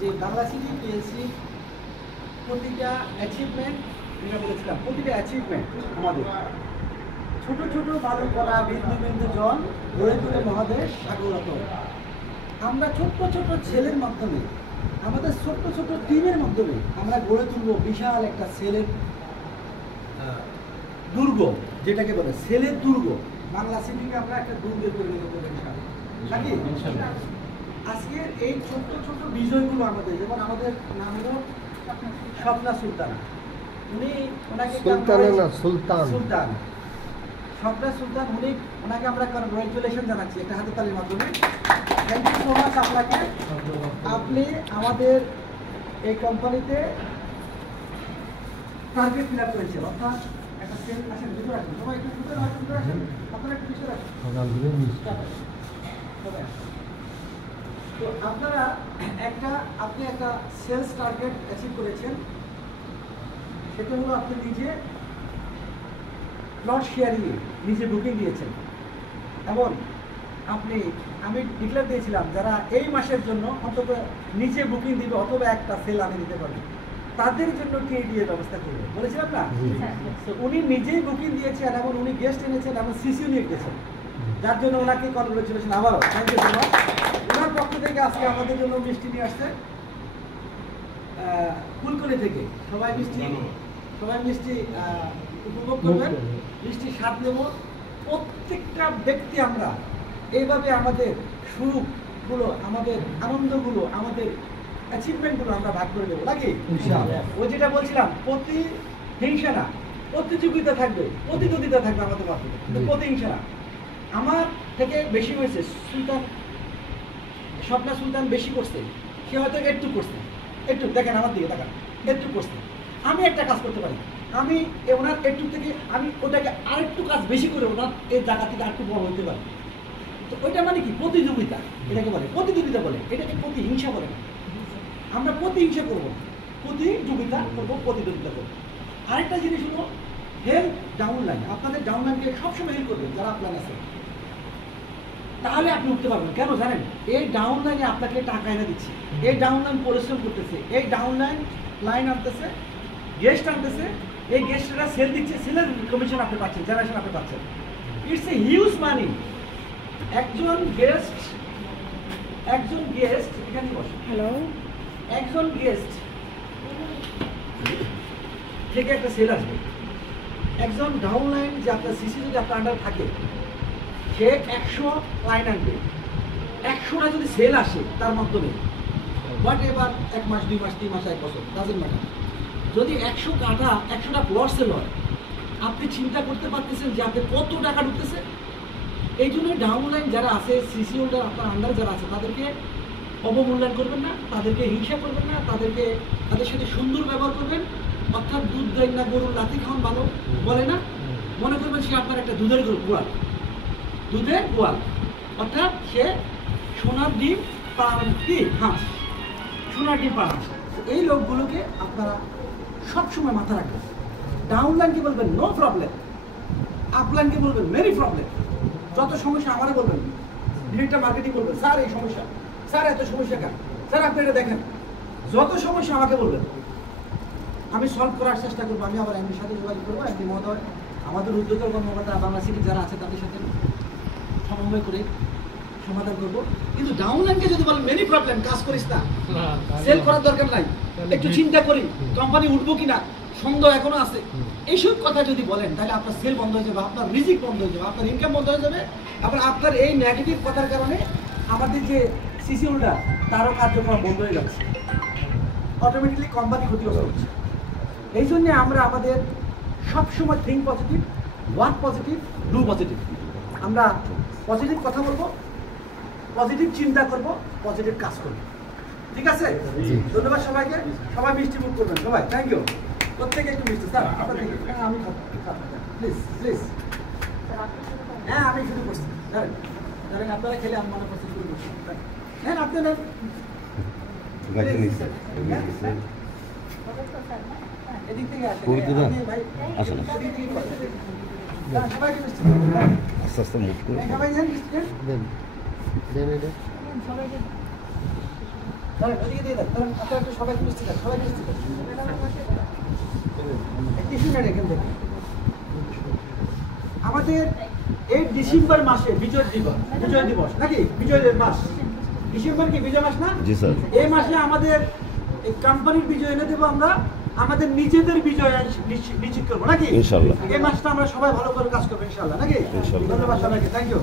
যে Bangla city PLC প্রতিটা achievement, যেটা বলেছিলাম, প্রতিটা অ্যাচিভমেন্ট আমাদের ছোট ছোট বালু করা বিন্দু বিন্দু জল গড়ে তুলে মহাদেশ সাগরত। আমরা ছোট্ট ছোট ছেলের মাধ্যমে, আমাদের ছোট্ট ছোট টিমের মাধ্যমে আমরা গড়ে তুলব বিশাল একটা সেলের দুর্গ, যেটাকে বলে সেলের দুর্গ। বাংলা সিটিকে আমরা একটা দুর্গে পরিণত করবো নাকি? আজকের এই ছোট্ট ছোট্ট বিষয়গুলো আমাদের, যেমন আমাদের নাম হলো স্বপ্না সুলতান, উনি ওনাকে সুলতান স্বপ্না সুলতান, ওনাকে আমরা কনগ্রাচুলেশন জানাচ্ছি একটা হাতে তালির মাধ্যমে। থ্যাংক ইউ সো মাচ আপনাকে। আপনি আমাদের এই কোম্পানিতে টার্গেট ফিল আপ করেছেন, অর্থাৎ একটা সেল আসেন ভিতরে রাখুন, সবাই একটু ভিতরে আসেন, আপনারা একটু ভিতরে আসেন। তো আপনারা আপনি একটা সেলস টার্গেট অ্যাচিভ করেছেন, সেটা হলো আপনি নিজে প্লট শেয়ারিংয়ে নিজে বুকিং দিয়েছেন, এবং আমি ডিক্লেয়ার দিয়েছিলাম যারা এই মাসের জন্য অন্তত নিজে বুকিং দিবে অথবা একটা সেল আমি দিতে পারবো, তাদের জন্য টিএডিএ ব্যবস্থা করবে বলেছিলাম না? তো উনি নিজেই বুকিং দিয়েছেন এবং উনি গেস্ট এনেছেন এবং সিসিও নিয়ে গেছেন, যার জন্য ওনাকে কনগ্রাচুলেশন আবারও। Thank you so much. ওনার পক্ষ থেকে আজকে আমাদের জন্য মিষ্টি নিয়ে আসছে ফুলকলি থেকে। সবাই মিষ্টি উপভোগ করবেন, মিষ্টি স্বাদ নেব। প্রত্যেকটা ব্যক্তি আমরা এইভাবে আমাদের সুখগুলো, আমাদের আনন্দগুলো, আমাদের অ্যাচিভমেন্টগুলো আমরা ভাগ করে দেবো নাকি? ওই যেটা বলছিলাম, প্রতিহিংসা না, প্রতিযোগিতা থাকবে, প্রতিদ্বন্দ্বিতা থাকবে আমাদের মধ্যে, কিন্তু প্রতিহিংসা না। আমার থেকে বেশি হয়েছে স্বপ্না সুলতান, বেশি করছে, সে হয়তো একটু করছে, একটু দেখেন আমার দিকে তাকান, একটু করছে। আমি একটা কাজ করতে পারি, আমি ওনার একটু থেকে আমি ওটাকে আরেকটু কাজ বেশি করে ওনার এই জায়গা থেকে আরেকটু বড় হতে পারি। তো ওইটা মানে কি? প্রতিযোগিতা, এটাকে বলে প্রতিযোগিতা বলে, এটাকে প্রতিহিংসা বলে না। আমরা প্রতিহিংসা করবো, প্রতিযোগিতা করবো, প্রতিদ্বন্দ্বিতা করবো। আরেকটা জিনিস হলো হেল্প ডাউনলাইন। আপনাদের ডাউনলাইনকে সবসময় হেল্প করবেন যারা আপনার আছে, তাহলে আপনি উঠতে পারবেন। কেন জানেন? এই ডাউনলাইনে আপনাকে টাকা এনে দিচ্ছে, এই ডাউনলাইন পরিশ্রম করতেছে, এই লাইন আনতেছে, গেস্ট আনতেছে, এই গেস্টরা সেল দিচ্ছে, সেলের কমিশন আপনি পাচ্ছেন, জেনারেশন আপনি পাচ্ছেন। ইটস এ হিউজ মানি। একজন গেস্ট এখানে বসে, হ্যালো, একজন গেস্ট থেকে একটা সেল আসবে। একজন ডাউনলাইন যে আপনার সিসি যদি আপনার আন্ডার থাকে, সে 100 লাইন আনবে, 100টা যদি সেল আসে তার মাধ্যমে, হোয়াট এভার, 1 মাস 2 মাস 3 মাস 1 বছর, ডাজেন্ট ম্যাটার, যদি 100টা প্লট সেল হয়, আপনি চিন্তা করতে পারতেছেন যে আপনি কত টাকা ঢুকতেছে। এই জন্য ডাউনলাইন যারা আছে, সিসি হোল্ডার আপনার আন্ডার যারা আছে, তাদেরকে অবমূল্যায়ন করবেন না, তাদেরকে হিংসা করবেন না, তাদের সাথে সুন্দর ব্যবহার করবেন। অর্থাৎ দুধ দেয় না গরুর লাথি খাওয়ান ভালো বলে না, মনে করবেন সে আপনার একটা দুধের গোয়াল, অর্থাৎ সে সোনার ডিম পাড়ান হাঁস, সোনার ডিম পাড়ান। এই লোকগুলোকে আপনারা সবসময় মাথা রাখবেন। ডাউনলাইনকে বলবেন নো প্রবলেম, আপলাইনকে বলবেন মেনি প্রবলেম। যত সমস্যা আমারে বলবেন, ডিরেক্টর মার্কেটিং বলবেন স্যার এই সমস্যা, স্যার এত সমস্যা কেন, স্যার আপনি এটা দেখেন। যত সমস্যা আমাকে বলবেন, আমি সলভ করার চেষ্টা করবো। আমি আবার এমনির সাথে যোগাযোগ করবো, এমনি মহোদয় আমাদের উদ্যোগের কর্মকর্তা বাংলা সিটি যারা আছে তাদের সাথে সমন্বয় করে সমাধান করবো। কিন্তু ডাউনলাইনকে যদি বলেন মেনি প্রবলেম, কাজ করিস না, সেল করার দরকার নাই, একটু চিন্তা করি কোম্পানি উঠবো কিনা, সন্দেহ এখনো আছে, এইসব কথা যদি বলেন, তাহলে আপনার সেল বন্ধ হয়ে যাবে, আপনার রিজিক বন্ধ হয়ে যাবে, আপনার ইনকাম বন্ধ হয়ে যাবে। আবার আপনার এই নেগেটিভ কথার কারণে আমাদের যে সিসি হোল্ডার, তারও কার্যক্রম বন্ধ হয়ে যাচ্ছে, অটোমেটিকলি কোম্পানি ক্ষতিগ্রস্ত হচ্ছে। এই জন্যে আমরা আমাদের সবসময় think positive, work positive, do positive. আমরা পজিটিভ কথা বলবো, পজিটিভ চিন্তা করব, পজিটিভ কাজ করবো। ঠিক আছে? ধন্যবাদ সবাইকে। সবাই মিষ্টি মুখ করবেন সবাই। Thank you. প্রত্যেকে একটু মিষ্টি। স্যার আপনার আমি প্লিজ। হ্যাঁ, আমি শুরু করছি। ধরেন আপনারা খেলে আমি মনে করছি শুরু করছি। হ্যাঁ, আপনি নেন। এদিক থেকে আসেন ভাই, আসেন সবাইকে মিষ্টি আস্তে আস্তে মুভ করুন। সবাই নেন মিষ্টি দেন। সবাইকে দাঁড়ান, ওদিকে দিয়ে দেন, দাঁড়ান, আপনারা একটু সবাই মিষ্টি দেন, সবাই মিষ্টি দেন। টিস্যু নেন এখান থেকে। আমাদের এই ডিসেম্বর মাসে বিজয় দিবস নাকি বিজয়ের মাস, ডিসেম্বর কি বিজয় মাস না? জি স্যার। এই মাসে আমাদের এই কোম্পানির বিজয় এনে দেবো আমরা, আমাদের নিজেদের বিজয় নিশ্চিত করবো নাকি ইনশাআল্লাহ। এই মাসটা আমরা সবাই ভালো করে কাজ করবো ইনশাআল্লাহ নাকি? ইনশাআল্লাহ। ধন্যবাদ সবাইকে, থ্যাংক ইউ।